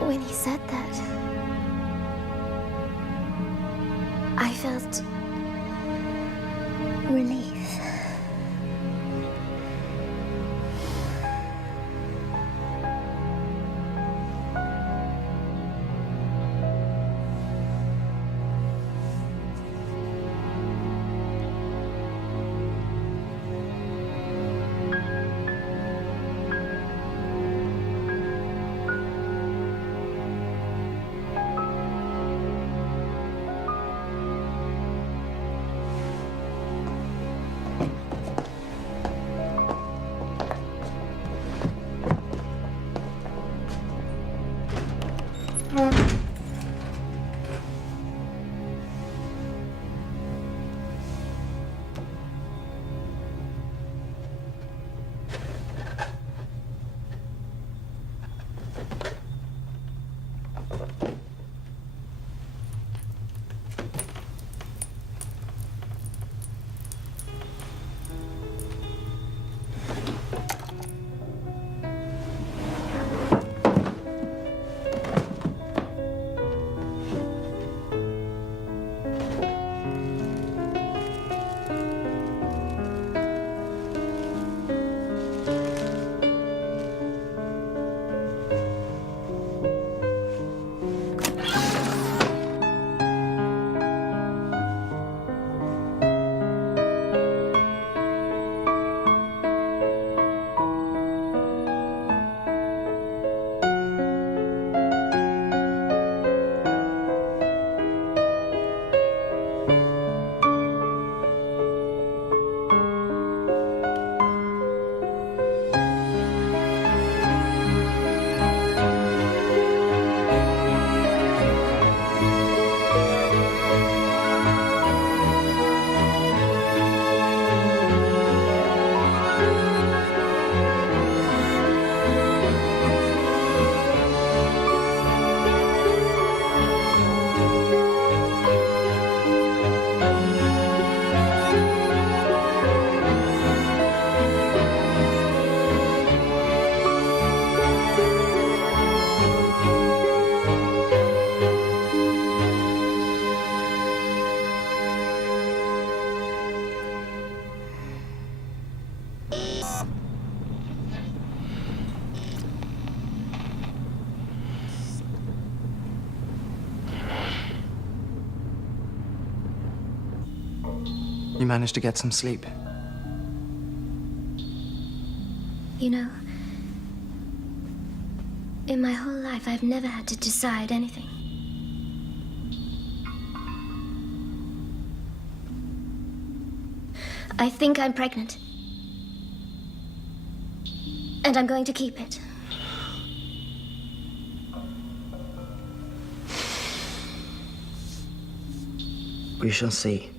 when he said that, I felt relief. You managed to get some sleep. You know, in my whole life, I've never had to decide anything. I think I'm pregnant. And I'm going to keep it. We shall see.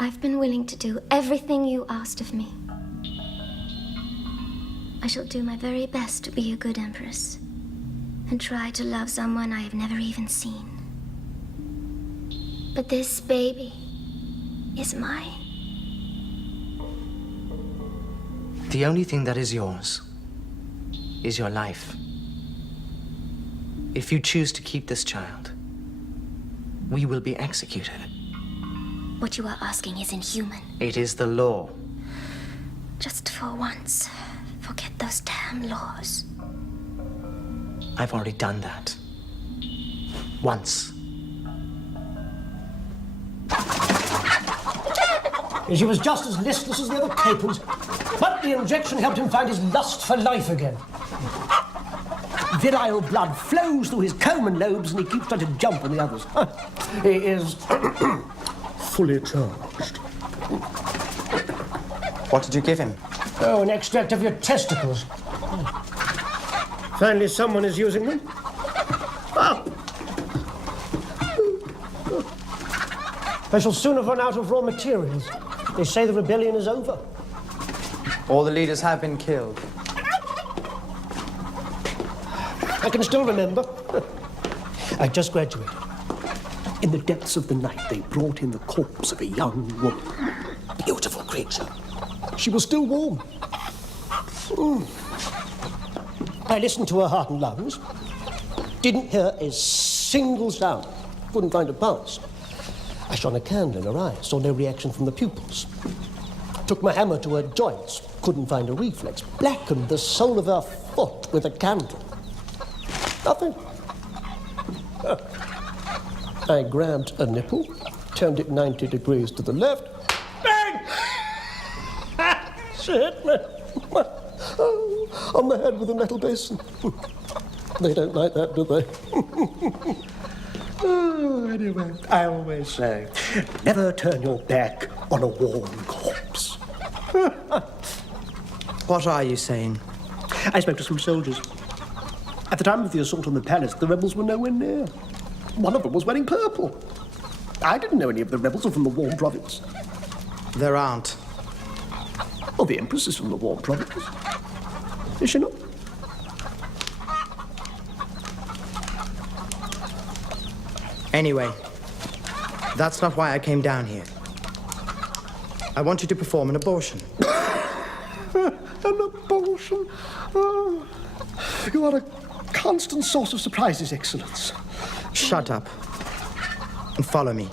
I've been willing to do everything you asked of me. I shall do my very best to be a good Empress and try to love someone I have never even seen. But this baby is mine. The only thing that is yours is your life. If you choose to keep this child, we will be executed. What you are asking is inhuman. It is the law. Just for once, forget those damn laws. I've already done that. Once. He was just as listless as the other capons, but the injection helped him find his lust for life again. Virile blood flows through his Coleman lobes and he keeps trying to jump on the others. He is fully charged. What did you give him? Oh, an extract of your testicles. Finally, someone is using them. Ah. I shall soon have run out of raw materials. They say the rebellion is over. All the leaders have been killed. I can still remember. I just graduated. In the depths of the night, they brought in the corpse of a young woman. Beautiful creature. She was still warm. I listened to her heart and lungs. Didn't hear a single sound. Couldn't find a pulse. I shone a candle in her eyes, saw no reaction from the pupils. Took my hammer to her joints, couldn't find a reflex. Blackened the sole of her foot with a candle. Nothing. I grabbed a nipple, turned it 90 degrees to the left. Bang! She hit me. Oh, on the head with a metal basin. They don't like that, do they? Oh, anyway, I always say, never turn your back on a warm corpse. What are you saying? I spoke to some soldiers. At the time of the assault on the palace, the rebels were nowhere near. One of them was wearing purple. I didn't know any of the rebels were from the Warm Province. There aren't. Oh, the Empress is from the Warm Province. Is she not? Anyway, that's not why I came down here. I want you to perform an abortion. An abortion? Oh, you are a constant source of surprises, Excellence. Shut up and follow me.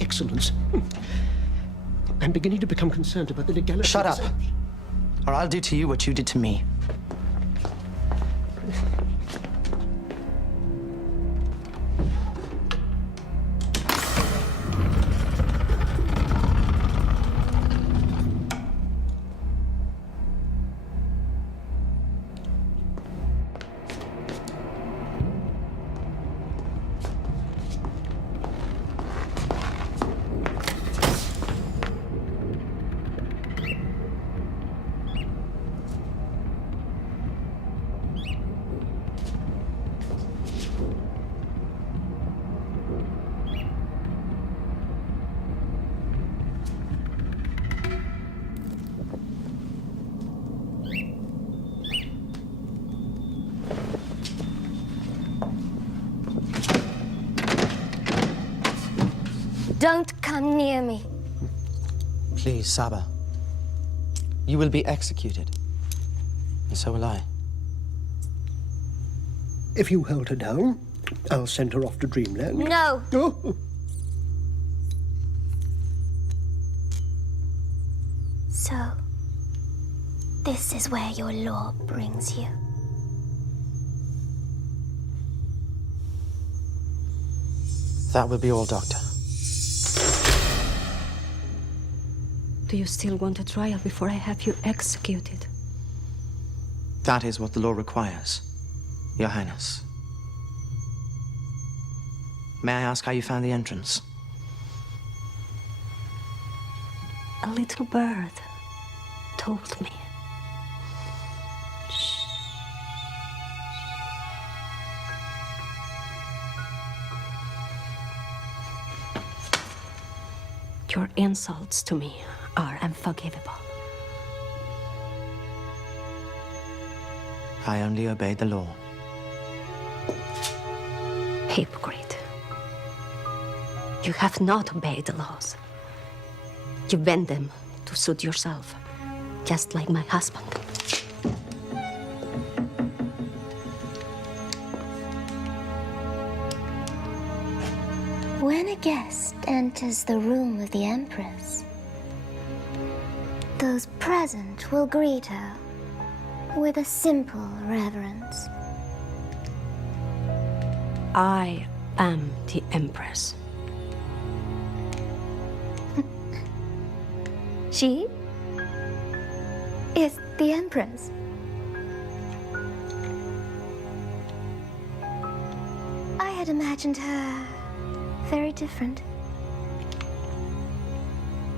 Excellence. I'm beginning to become concerned about the legality. Shut up, or I'll do to you what you did to me. Don't come near me. Please, Saba. You will be executed. And so will I. If you hold her down, I'll send her off to Dreamland. No. Oh. So, this is where your law brings you. That will be all, Doctor. Do you still want a trial before I have you executed? That is what the law requires, Your Highness. May I ask how you found the entrance? A little bird told me. Shh. Your insults to me are unforgivable. I only obeyed the law. Hypocrite. You have not obeyed the laws. You bend them to suit yourself, just like my husband. When a guest enters the room of the Empress, those present will greet her with a simple reverence. I am the Empress. She is the Empress. I had imagined her very different.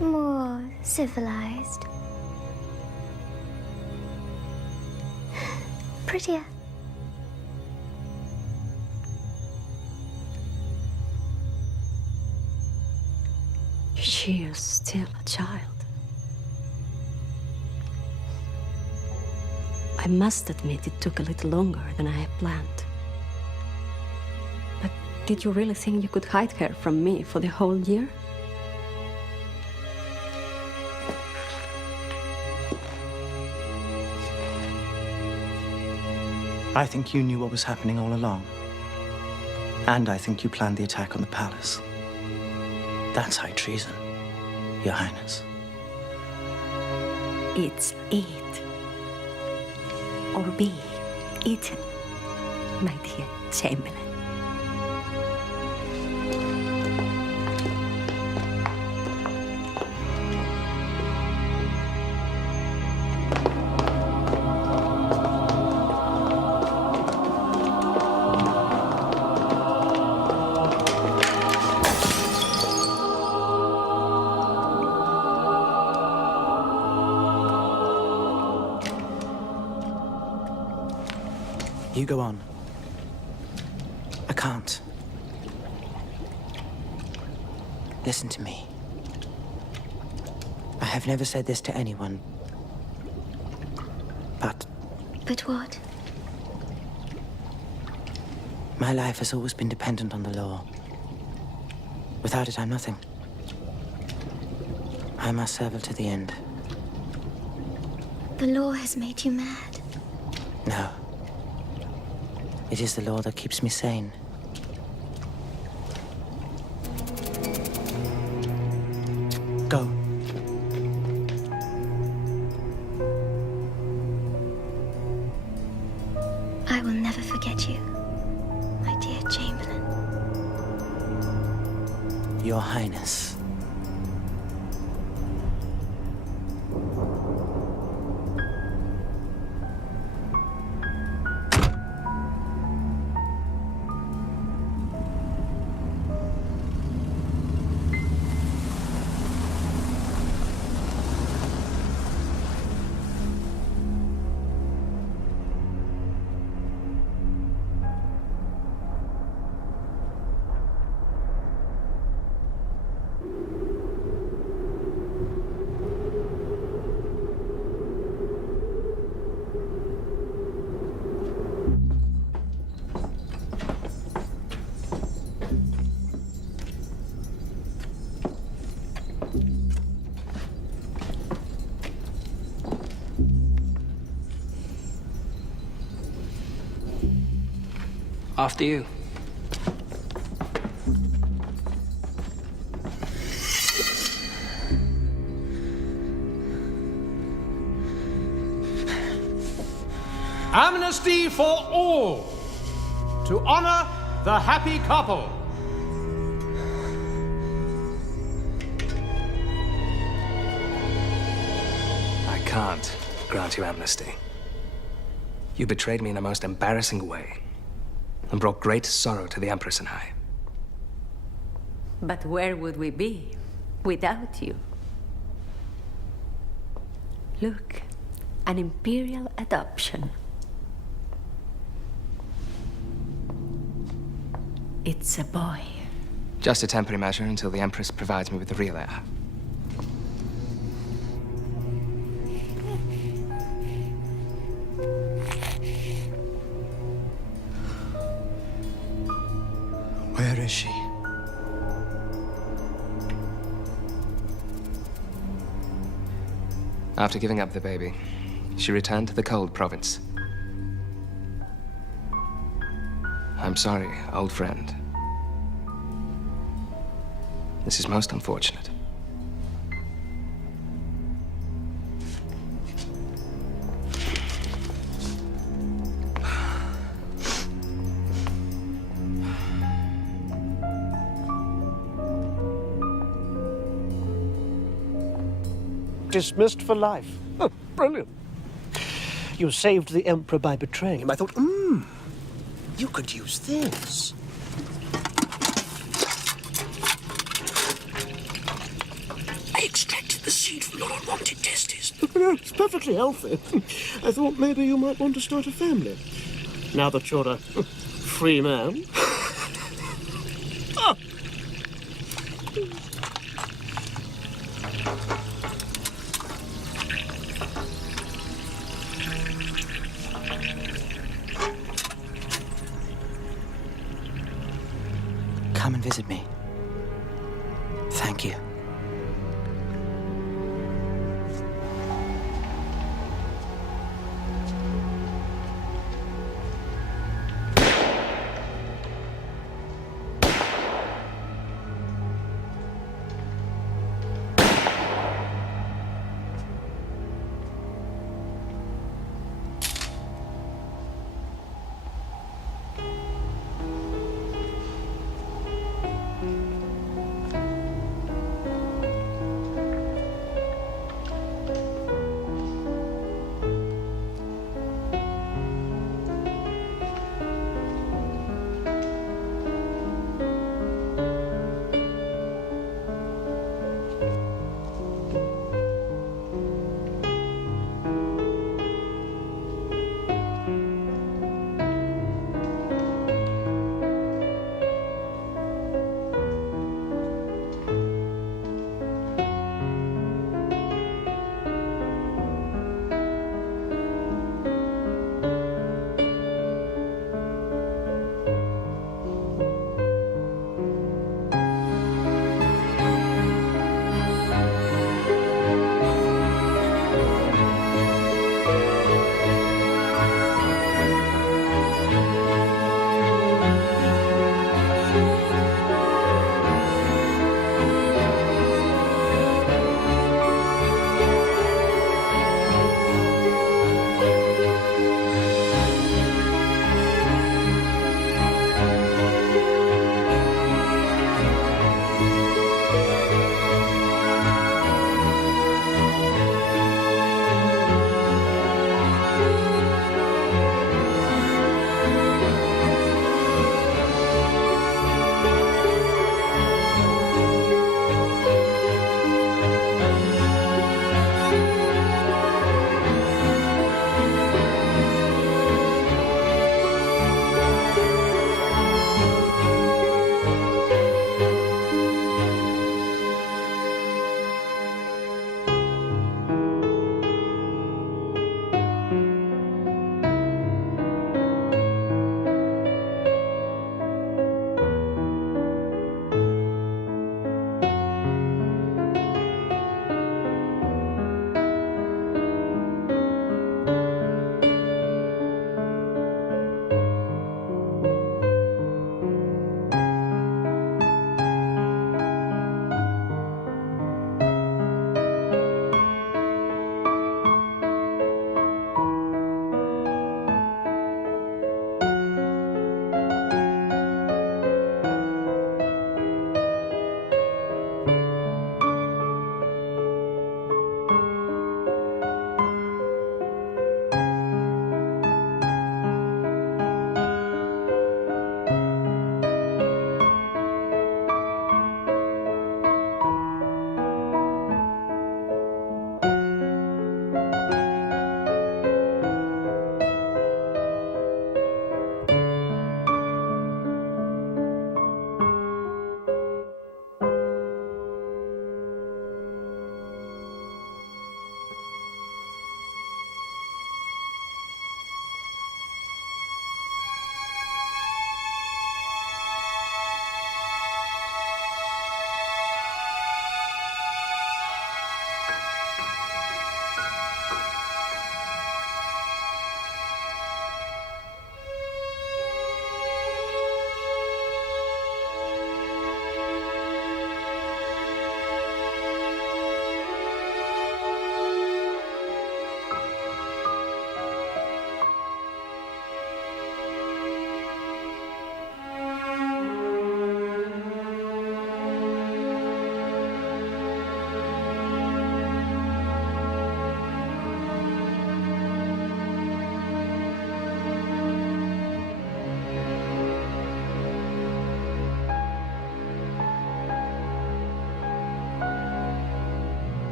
More civilized. Prettier. She is still a child. I must admit it took a little longer than I had planned. But did you really think you could hide her from me for the whole year? I think you knew what was happening all along. And I think you planned the attack on the palace. That's high treason, Your Highness. It's eat or be eaten, my dear Chamberlain. You go on. I can't. Listen to me. I have never said this to anyone. But But what? my life has always been dependent on the law. Without it, I'm nothing. I must serve it to the end. The law has made you mad. No. It is the law that keeps me sane. Go. I will never forget you, my dear Chamberlain. Your Highness. After you. Amnesty for all, to honor the happy couple. I can't grant you amnesty. You betrayed me in a most embarrassing way and brought great sorrow to the Empress and I. But where would we be without you? Look, an imperial adoption. It's a boy. Just a temporary measure until the Empress provides me with the real heir. Where is she? After giving up the baby, she returned to the cold province. I'm sorry, old friend. This is most unfortunate. Dismissed for life. Oh, brilliant. You saved the Emperor by betraying him. I thought, you could use this. I extracted the seed from your unwanted testes. It's perfectly healthy. I thought maybe you might want to start a family. Now that you're a free man. Ah. Come and visit me. Thank you.